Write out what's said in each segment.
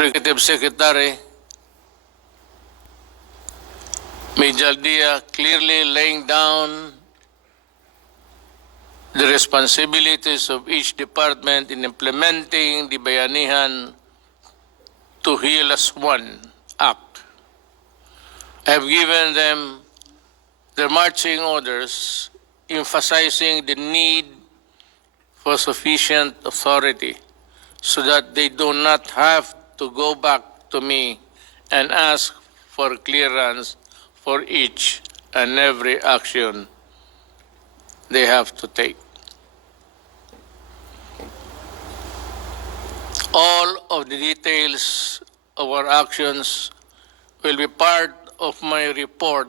Executive Secretary Mejaldia clearly laying down the responsibilities of each department in implementing the Bayanihan to Heal as One Act. I have given them their marching orders emphasizing the need for sufficient authority so that they do not have to go back to me and ask for clearance for each and every action they have to take. All of the details of our actions will be part of my report,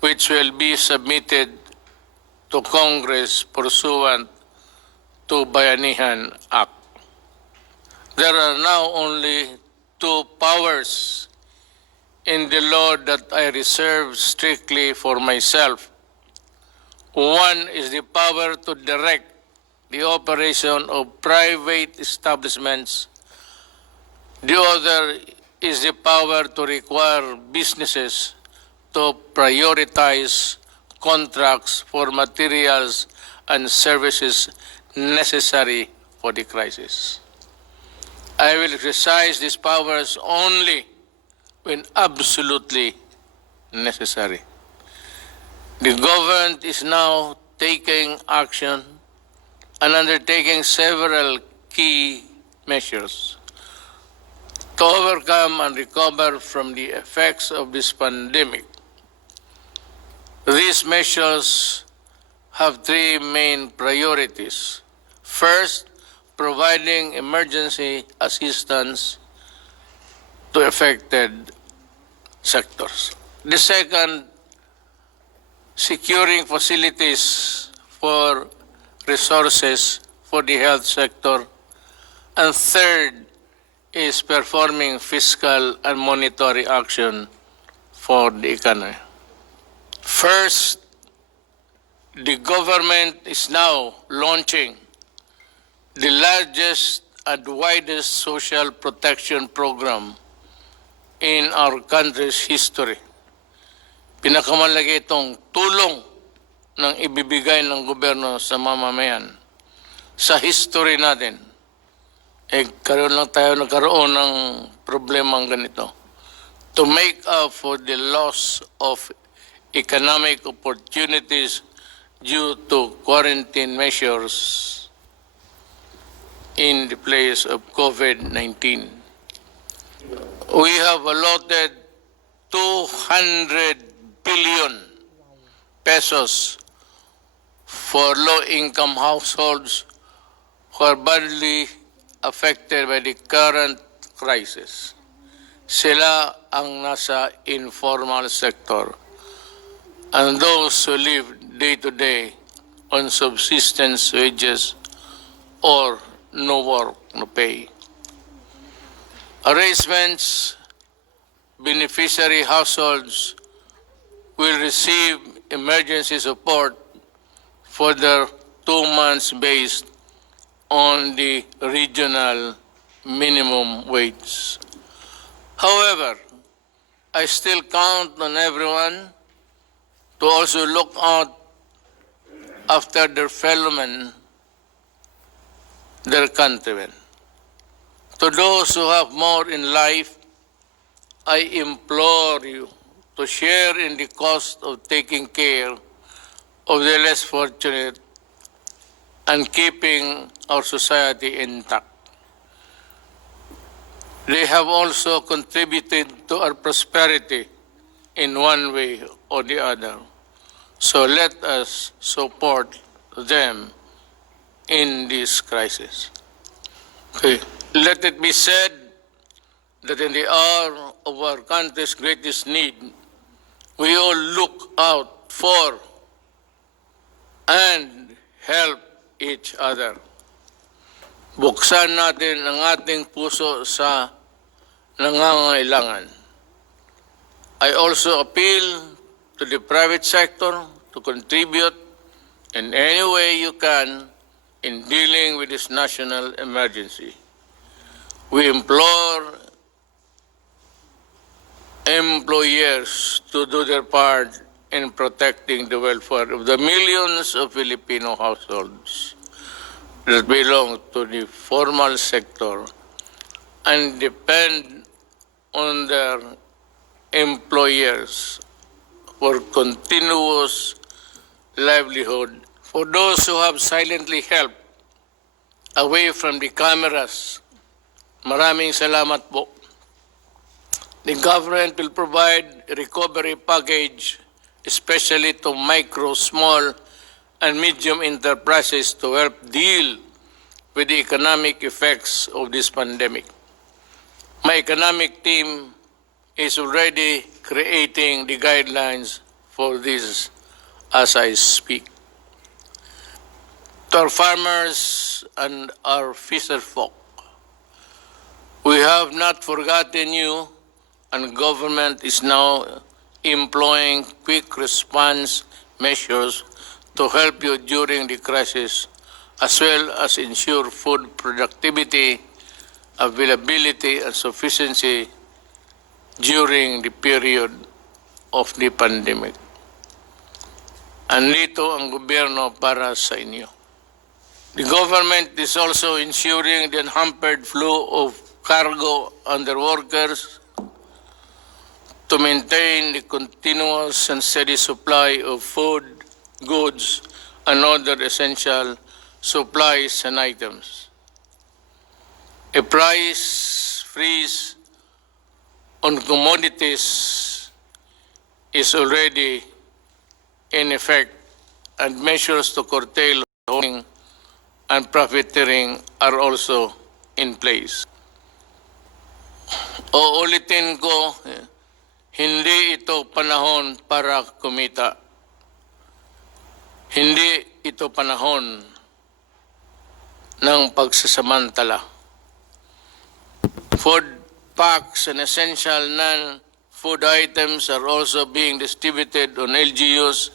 which will be submitted to Congress pursuant to Bayanihan Act. There are now only two powers in the law that I reserve strictly for myself. One is the power to direct the operation of private establishments. The other is the power to require businesses to prioritize contracts for materials and services necessary for the crisis. I will exercise these powers only when absolutely necessary. The government is now taking action and undertaking several key measures to overcome and recover from the effects of this pandemic. These measures have three main priorities. First, providing emergency assistance to affected sectors. The second, securing facilities for resources for the health sector. And third is performing fiscal and monetary action for the economy. First, the government is now launching the largest and widest social protection program in our country's history. Pinakamalaki itong tulong ng ibibigay ng gobyerno sa mamamayan sa history natin. Nagkaroon ng problemang ganito. To make up for the loss of economic opportunities due to quarantine measures in the place of COVID-19. We have allotted 200 billion pesos for low-income households who are badly affected by the current crisis. Sila ang nasa informal sector and those who live day-to-day on subsistence wages or no work, no pay. Arrangements, beneficiary households will receive emergency support for their 2 months based on the regional minimum wage. However, I still count on everyone to also look out after their fellow men, their countrymen. To those who have more in life, I implore you to share in the cost of taking care of the less fortunate and keeping our society intact. They have also contributed to our prosperity in one way or the other. So let us support them in this crisis. Okay. Let it be said that in the hour of our country's greatest need, we all look out for and help each other. Buksan natin ang ating puso sa nangangailangan. I also appeal to the private sector to contribute in any way you can in dealing with this national emergency. We implore employers to do their part in protecting the welfare of the millions of Filipino households that belong to the formal sector and depend on their employers for continuous livelihood. For those who have silently helped away from the cameras, maraming salamat po. The government will provide a recovery package, especially to micro, small, and medium enterprises to help deal with the economic effects of this pandemic. My economic team is already creating the guidelines for this as I speak. To our farmers and our fisher folk, we have not forgotten you, and government is now employing quick response measures to help you during the crisis, as well as ensure food productivity, availability, and sufficiency during the period of the pandemic. Andito ang gobyerno para sa inyo. The government is also ensuring the unhampered flow of cargo and their workers to maintain the continuous and steady supply of food, goods, and other essential supplies and items. A price freeze on commodities is already in effect, and measures to curtail hoarding and profiteering are also in place. Uulitin ko, hindi ito panahon para kumita. Hindi ito panahon ng pagsasamantala. Food packs and essential non-food items are also being distributed on LGUs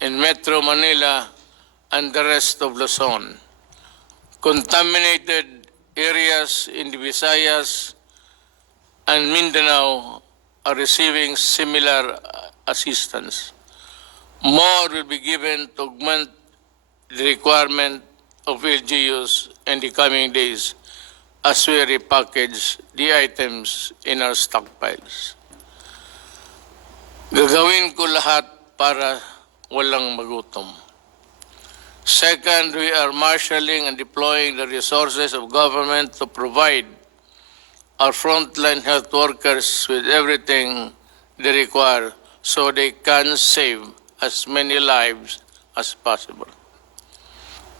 in Metro Manila and the rest of Luzon. Contaminated areas in the Visayas and Mindanao are receiving similar assistance. More will be given to augment the requirement of LGUs in the coming days as we repackage the items in our stockpiles. Gagawin ko lahat para walang magutom. Second, we are marshalling and deploying the resources of government to provide our frontline health workers with everything they require so they can save as many lives as possible.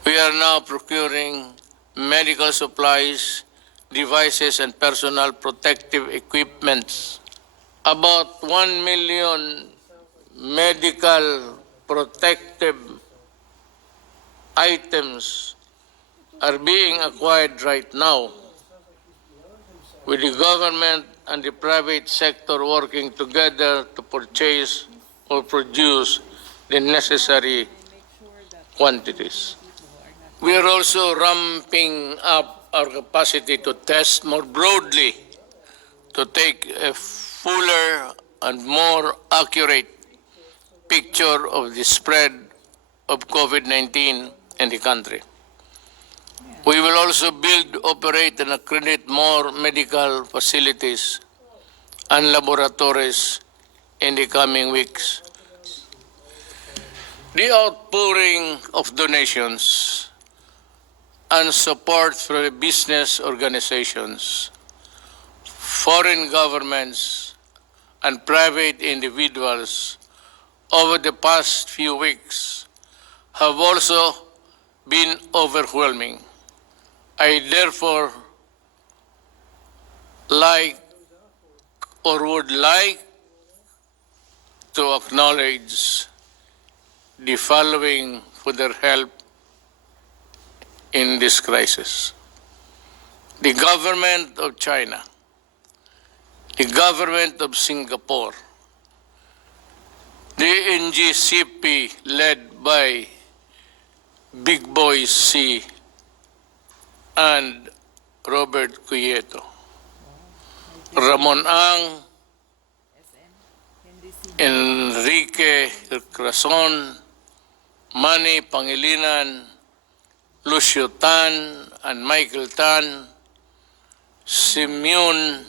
We are now procuring medical supplies, devices, and personal protective equipments. About 1 million medical protective items are being acquired right now, with the government and the private sector working together to purchase or produce the necessary quantities. We are also ramping up our capacity to test more broadly, to take a fuller and more accurate picture of the spread of COVID-19 in the country. We will also build, operate, and accredit more medical facilities and laboratories in the coming weeks. The outpouring of donations and support from business organizations, foreign governments, and private individuals over the past few weeks have also been overwhelming. I therefore would like to acknowledge the following for their help in this crisis. The government of China, the government of Singapore, the NGCP led by Big Boy C and Robert Cuyeto, Ramon Ang, Enrique Crason, Manny Pangilinan, Lucio Tan and Michael Tan, Simeon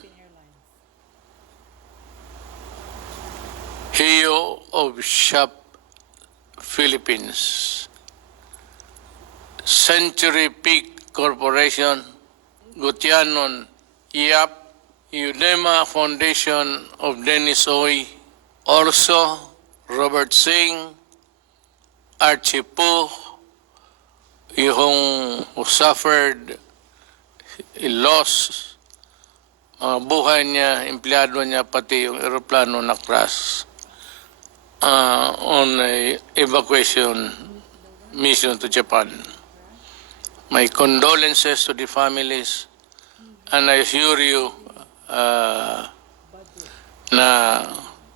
Heo of Shop Philippines, Century Peak Corporation, Gutianon Yap, Udema Foundation of Dennis Oy, Orso, Robert Singh, Archie Po, yung who suffered a loss, mga buhay niya, empleyado niya, pati yung aeroplano na crash on a evacuation mission to Japan. My condolences to the families, and I assure you na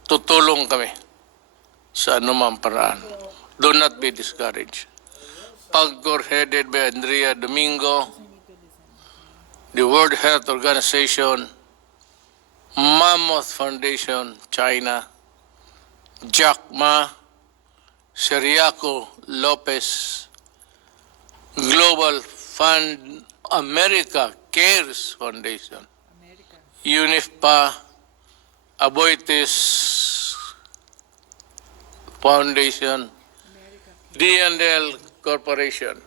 tutulong kami sa anumang paraan. Do not be discouraged. PAGCOR headed by Andrea Domingo, the World Health Organization, Mammoth Foundation, China, Jack Ma, Seriaco Lopez, Global Fund, America Cares Foundation, UNIFPA, Aboitiz Foundation, D&L Corporation,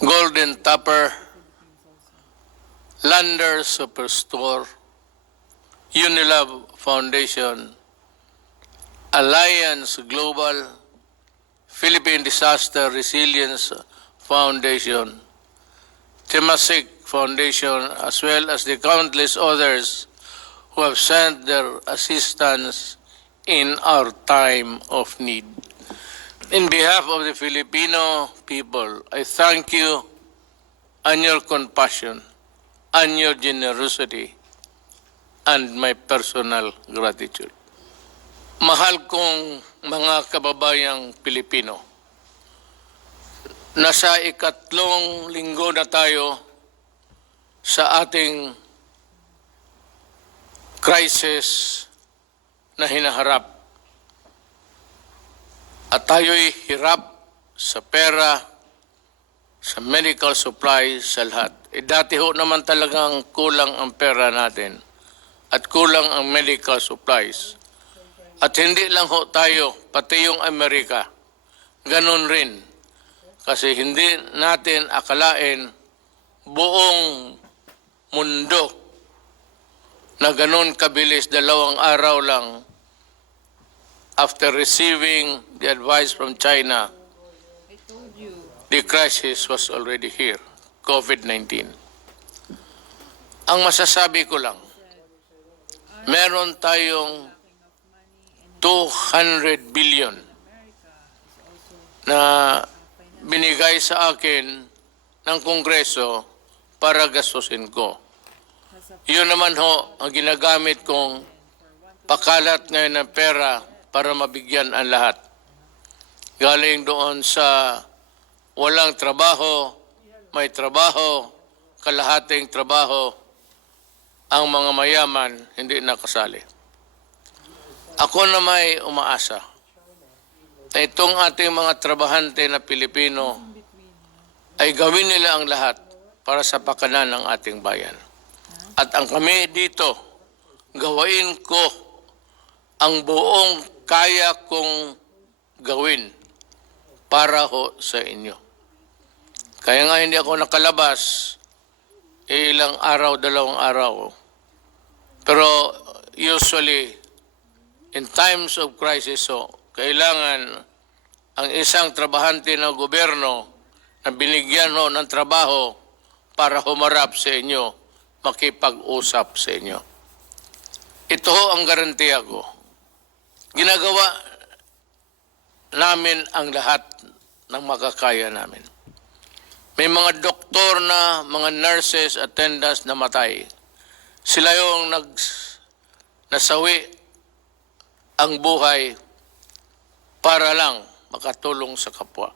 Golden Tupper, Lander Superstore, Unilab Foundation, Alliance Global, Philippine Disaster Resilience Foundation, Temasek Foundation, as well as the countless others who have sent their assistance in our time of need. In behalf of the Filipino people, I thank you and your compassion and your generosity and my personal gratitude. Mahal kong mga kababayang Pilipino, nasa ikatlong linggo na tayo sa ating crisis na hinaharap. At tayo'y hirap sa pera, sa medical supplies, sa lahat. Dati ho naman talagang kulang ang pera natin at kulang ang medical supplies. At hindi lang ho tayo, pati yung Amerika, ganun rin. Kasi hindi natin akalain buong mundo na ganun kabilis, 2 araw lang after receiving the advice from China, the crisis was already here, COVID-19. Ang masasabi ko lang, meron tayong 200 billion na binigay sa akin ng Kongreso para gastusin ko. Yun naman ho ang ginagamit kong pakalat ngayon ng pera para mabigyan ang lahat. Galing doon sa walang trabaho, may trabaho, kalahating trabaho, ang mga mayaman hindi nakasali. Ako na may umaasa na itong ating mga trabahante na Pilipino ay gawin nila ang lahat para sa pakanan ng ating bayan. At ang kami dito, gawain ko ang buong kaya kong gawin para ho sa inyo. Kaya nga hindi ako nakalabas, ilang araw, 2 araw. Pero usually, in times of crisis, kailangan ang isang trabahante ng gobyerno na binigyan ho ng trabaho para humarap sa inyo, makipag-usap sa inyo. Ito ho ang garantiya ko. Ginagawa namin ang lahat ng makakaya namin. May mga doktor na, mga nurses, attendants na matay. Sila yung nasawi ang buhay para lang makatulong sa kapwa.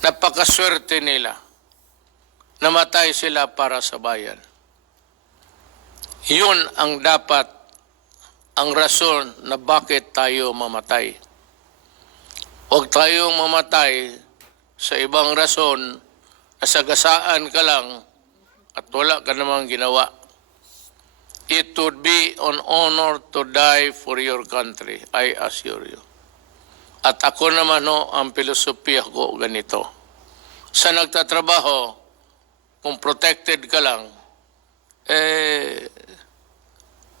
Napakaswerte nila. namatay sila para sa bayan. Yun ang dapat, ang rason na bakit tayo mamatay. Huwag tayong mamatay sa ibang rason na sagasaan ka lang at wala ka namang ginawa. It would be an honor to die for your country, I assure you. At ako naman ang filosofiya ko ganito. Sa nagtatrabaho, kung protected ka lang,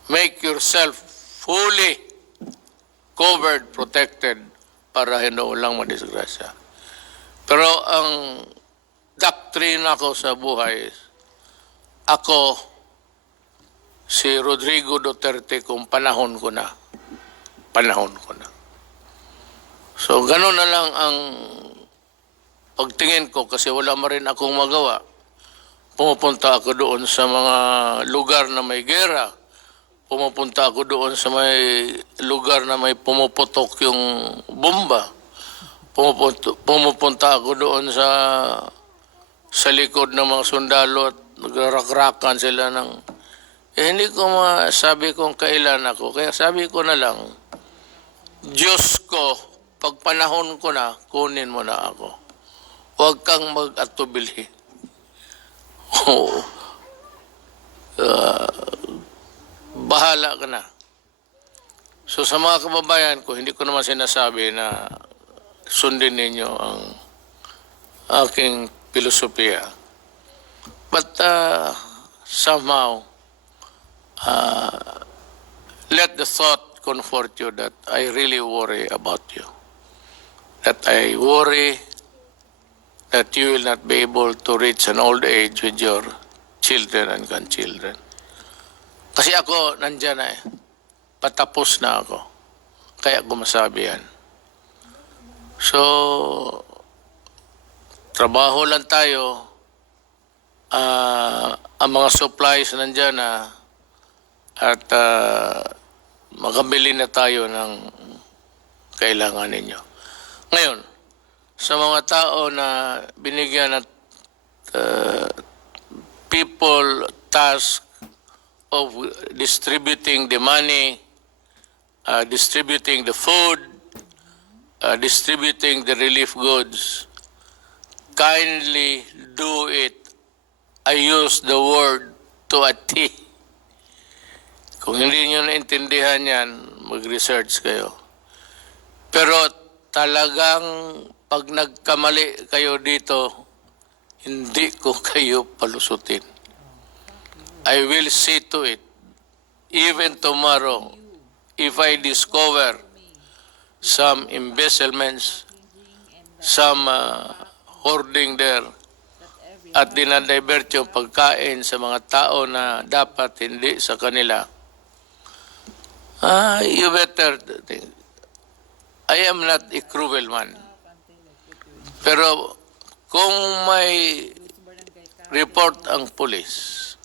make yourself fully covered, protected, para hindi lang madisgrasya. Pero ang doktrina ko sa buhay, ako, si Rodrigo Duterte kung panahon ko na. Panahon ko na. So, gano'n na lang ang pagtingin ko kasi wala ma rin akong magawa. Pumupunta ako doon sa mga lugar na may gera. Pumupunta ako doon sa may lugar na may pumuputok yung bomba. Pumupunta ako doon sa likod ng mga sundalo at nagrakrakan sila ng... hindi ko masabi kung kailan ako. Kaya sabi ko na lang, Diyos ko, pag panahon ko na, kunin mo na ako. Huwag kang mag-atubili. Bahala ka na. So sa mga kababayan ko, hindi ko naman sinasabi na sundin ninyo ang aking filosofiya. But somehow, let the thought comfort you that I really worry about you. That I worry that you will not be able to reach an old age with your children and grandchildren. Kasi ako, nandyan na eh. Patapos na ako. Kaya ko masabi yan. So, trabaho lang tayo. Ang mga supplies nandyan na at makabili na tayo ng kailangan ninyo. Ngayon, sa mga tao na binigyan ng people task of distributing the money, distributing the food, distributing the relief goods, kindly do it. I use the word to a T. Kung hindi nyo naintindihan yan, mag-research kayo. Pero talagang pag nagkamali kayo dito, hindi ko kayo palusutin. I will see to it. Even tomorrow, if I discover some embezzlements, some hoarding there, at dinadivert yung pagkain sa mga tao na dapat hindi sa kanila, you better think. I am not a cruel man. Pero kung may report ang police,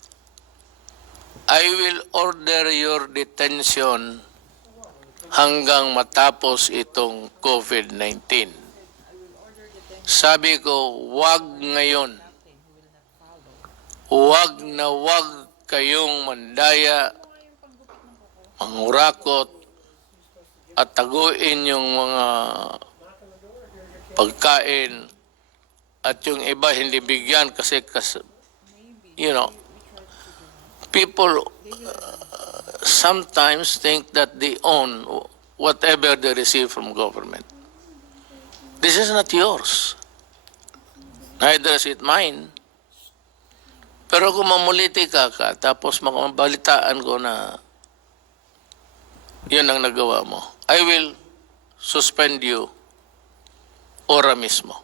I will order your detention hanggang matapos itong COVID-19. Sabi ko, wag ngayon. Wag na wag kayong mandaya, mangurakot, at taguin yung mga pagkain at yung iba hindi bigyan kasi you know, people sometimes think that they own whatever they receive from government. This is not yours. Neither is it mine. Pero kung mamuliti ka tapos makabalitaan ko na yun ang nagawa mo, I will suspend you ora mismo.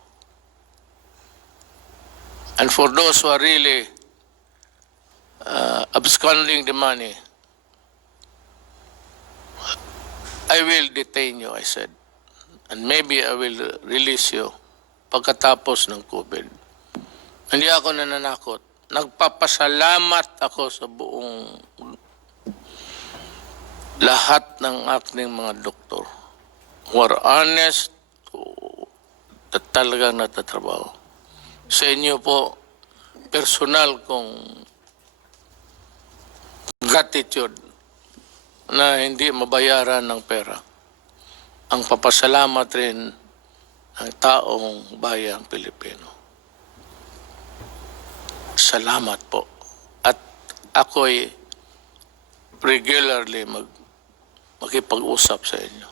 And for those who are really absconding the money, I will detain you, I said. And maybe I will release you pagkatapos ng COVID. Hindi ako nananakot. Nagpapasalamat ako sa buong lahat ng aking mga doktor who are honest, at talagang natatrabaho. Sa inyo po, personal kong gratitude na hindi mabayaran ng pera. Ang papasalamat rin ng taong bayang Pilipino. Salamat po. At ako'y regularly makipag-usap sa inyo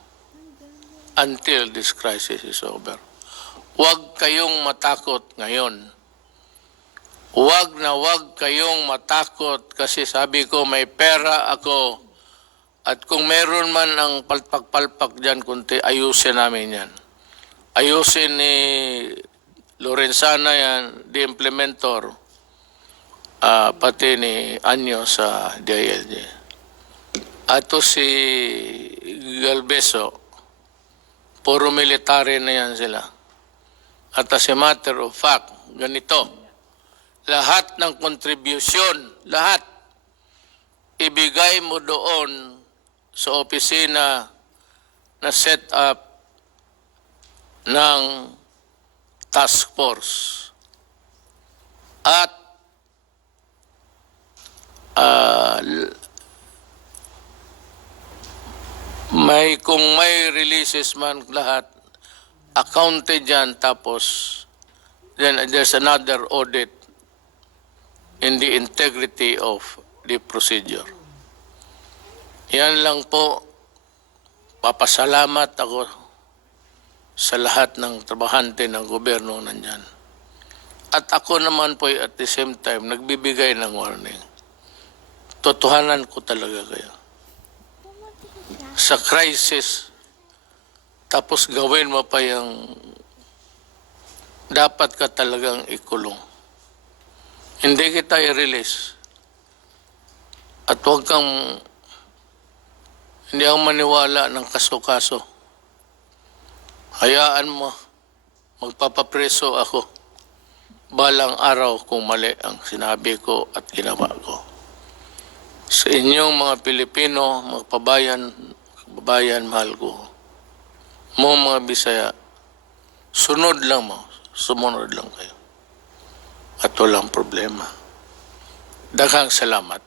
until this crisis is over. Huwag kayong matakot ngayon. Huwag kayong matakot kasi sabi ko may pera ako at kung meron man ang palpak-palpak dyan kunti, ayusin namin yan. Ayusin ni Lorenzana yan, the implementor, pati ni Anyo sa DILG. At to si Galbeso, puro military na yan sila. At as a matter of fact, ganito, lahat ng contribution, lahat, ibigay mo doon sa opisina na set up ng task force. At kung may releases man lahat, accounted dyan, tapos then there's another audit in the integrity of the procedure. Yan lang po, papasalamat ako sa lahat ng trabahante ng gobyerno nandyan. At ako naman po at the same time, nagbibigay ng warning. Totohanan ko talaga kayo. Sa crisis, tapos gawin mo pa yung dapat ka talagang ikulong. Hindi kita i-release. At huwag kang, hindi ako maniwala ng kaso-kaso. Hayaan mo, magpapapreso ako. Balang araw kung mali ang sinabi ko at ginawa ko. Sa inyong mga Pilipino, mga babayan, mahal ko. Mo mga Bisaya, sunod lang mo. Sumunod lang kayo. At walang problema. Daghang salamat.